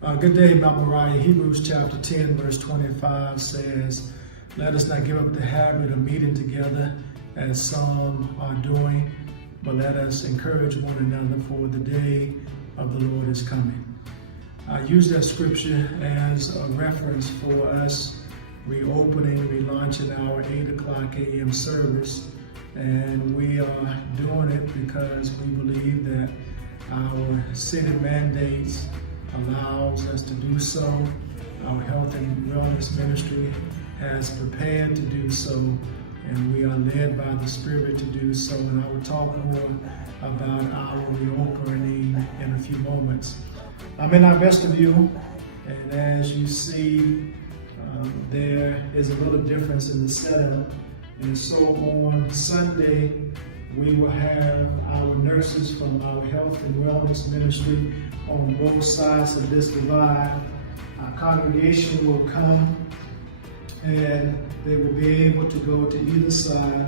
Good day, Mount Moriah. Hebrews chapter 10, verse 25 says, "Let us not give up the habit of meeting together as some are doing, but let us encourage one another, for the day of the Lord is coming." I use that scripture as a reference for us reopening, relaunching our 8 o'clock a.m. service. And we are doing it because we believe that our city mandates allows us to do so. Our health and wellness ministry has prepared to do so, and we are led by the Spirit to do so. And I will talk more about our reopening in a few moments. I'm in our vestibule, and as you see, there is a little difference in the setup. And so on Sunday, we will have our nurses from our health and wellness ministry on both sides of this divide. Our congregation will come and they will be able to go to either side,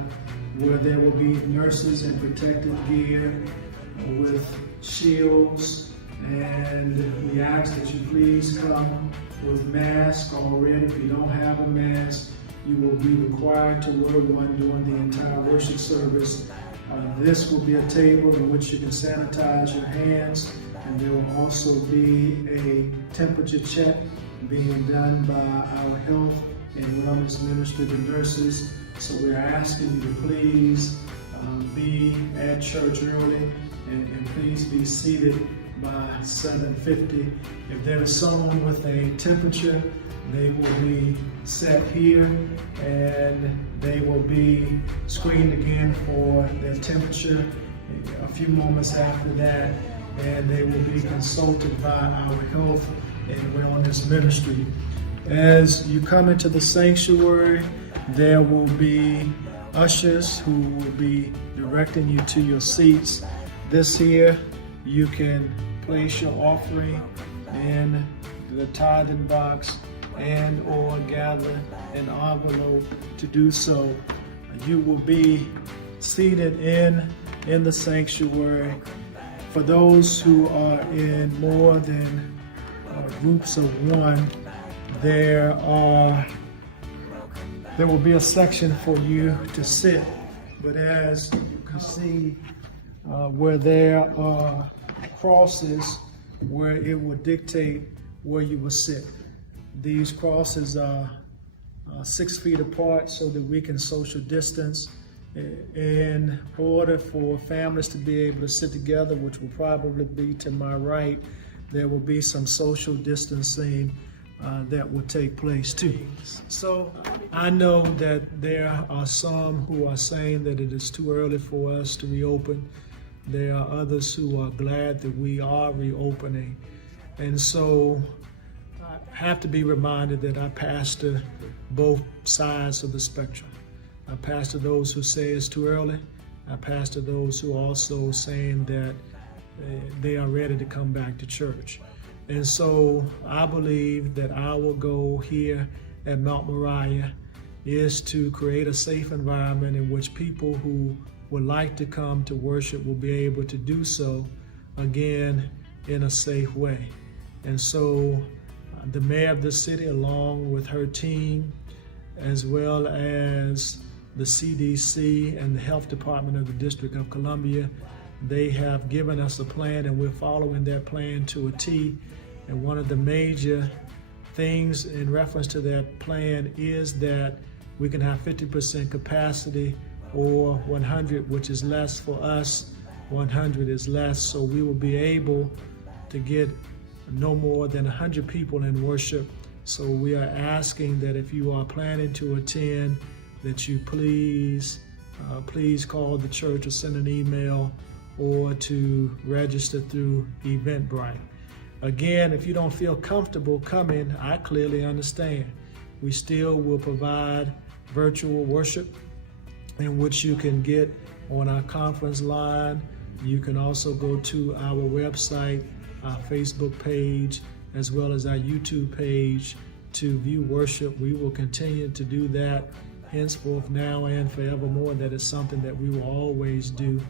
where there will be nurses in protective gear with shields. And we ask that you please come with masks already. If you don't have a mask, you will be required to wear one during the entire worship service. This will be a table in which you can sanitize your hands, and there will also be a temperature check being done by our health and wellness ministry, the nurses. So we're asking you to please be at church early and please be seated by 7:50. If there is someone with a temperature, they will be set here and they will be screened again for their temperature a few moments after that, and they will be consulted by our health and wellness ministry. As you come into the sanctuary, there will be ushers who will be directing you to your seats. This here, you can place your offering in the tithing box and or gather an envelope to do so. You will be seated in the sanctuary. For those who are in more than groups of one, there will be a section for you to sit. But as you can see, where there are crosses where it will dictate where you will sit. These crosses are 6 feet apart so that we can social distance. In order for families to be able to sit together, which will probably be to my right, there will be some social distancing that will take place too. So I know that there are some who are saying that it is too early for us to reopen. There are others who are glad that we are reopening. And so I have to be reminded that I pastor both sides of the spectrum. I pastor those who say it's too early. I pastor those who are also saying that they are ready to come back to church. And so I believe that our goal here at Mount Moriah is to create a safe environment in which people who would like to come to worship will be able to do so, again, in a safe way. And so the mayor of the city, along with her team, as well as the CDC and the health department of the District of Columbia, they have given us a plan, and we're following that plan to a T. And one of the major things in reference to that plan is that we can have 50% capacity, or 100, which is less for us. 100 is less, so we will be able to get no more than 100 people in worship. So we are asking that if you are planning to attend, that you please call the church or send an email or to register through Eventbrite. Again, if you don't feel comfortable coming, I clearly understand. We still will provide virtual worship in which you can get on our conference line. You can also go to our website, our Facebook page, as well as our YouTube page to view worship. We will continue to do that henceforth, now and forevermore. That is something that we will always do.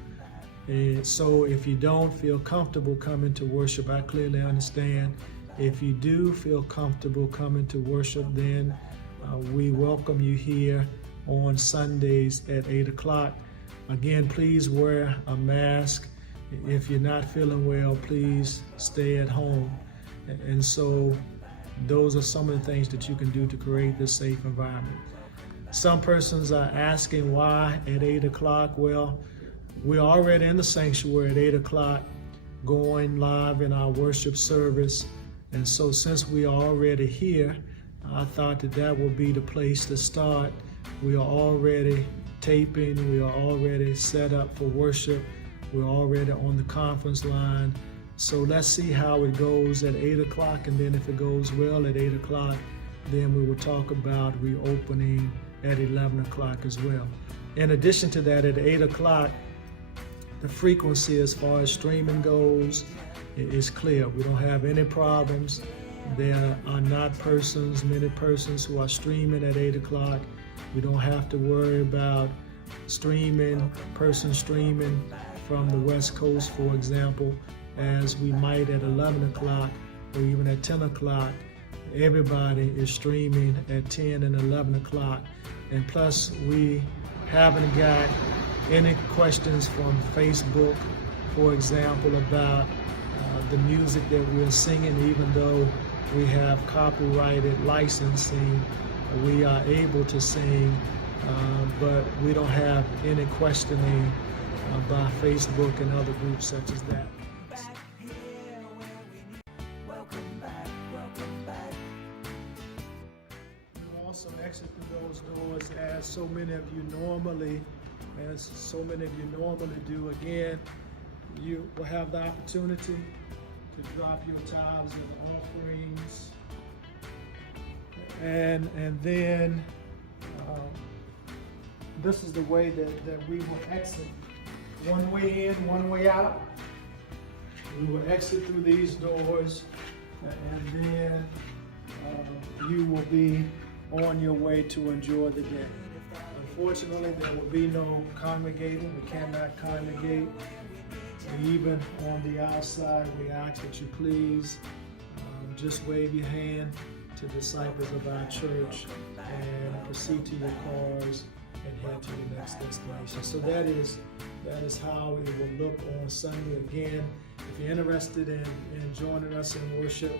And so if you don't feel comfortable coming to worship, I clearly understand. If you do feel comfortable coming to worship, then we welcome you here on Sundays at 8 o'clock. Again, please wear a mask. If you're not feeling well, please stay at home. And so those are some of the things that you can do to create this safe environment. Some persons are asking why at 8 o'clock. Well, we're already in the sanctuary at 8 o'clock going live in our worship service. And so since we are already here, I thought that would be the place to start. We are already taping. We are already set up for worship. We're already on the conference line. So let's see how it goes at 8 o'clock. And then if it goes well at 8 o'clock, then we will talk about reopening at 11 o'clock as well. In addition to that, at 8 o'clock, the frequency as far as streaming goes is clear. We don't have any problems. There are not many persons who are streaming at 8 o'clock. We don't have to worry about persons streaming from the West Coast, for example, as we might at 11 o'clock or even at 10 o'clock. Everybody is streaming at 10 and 11 o'clock. And plus, we haven't got any questions from Facebook, for example, about the music that we're singing. Even though we have copyrighted licensing, we are able to sing, but we don't have any questioning by Facebook and other groups such as that. You also exit through those doors as so many of you normally do. Again, you will have the opportunity to drop your tithes and offerings, and then this is the way that we will exit. One way in, one way out. We will exit through these doors, and then you will be on your way to enjoy the day. Unfortunately, there will be no congregating. We cannot congregate. Even on the outside, we ask that you please just wave your hand to disciples of our church and proceed to your cars and head to the next destination. So that is how it will look on Sunday. Again, if you're interested in joining us in worship,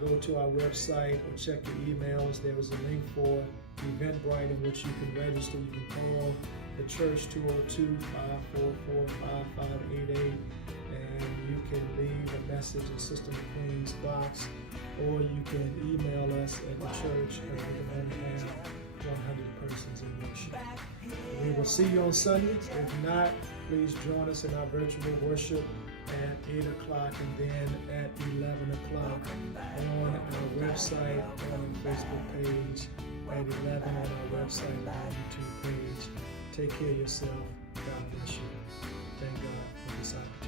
go to our website or check your emails. There is a link for Eventbrite in which you can register. You can call the church 202-544-5588, and you can leave a message in Sister McQueen's box, or you can email us at the church, and we can only have 100 persons in worship. We will see you on Sunday. If not, please join us in our virtual worship at 8 o'clock and then at 11 o'clock on our website, on our Facebook page, at 11 on our website and our YouTube page. Take care of yourself. God bless you. Thank God for this opportunity.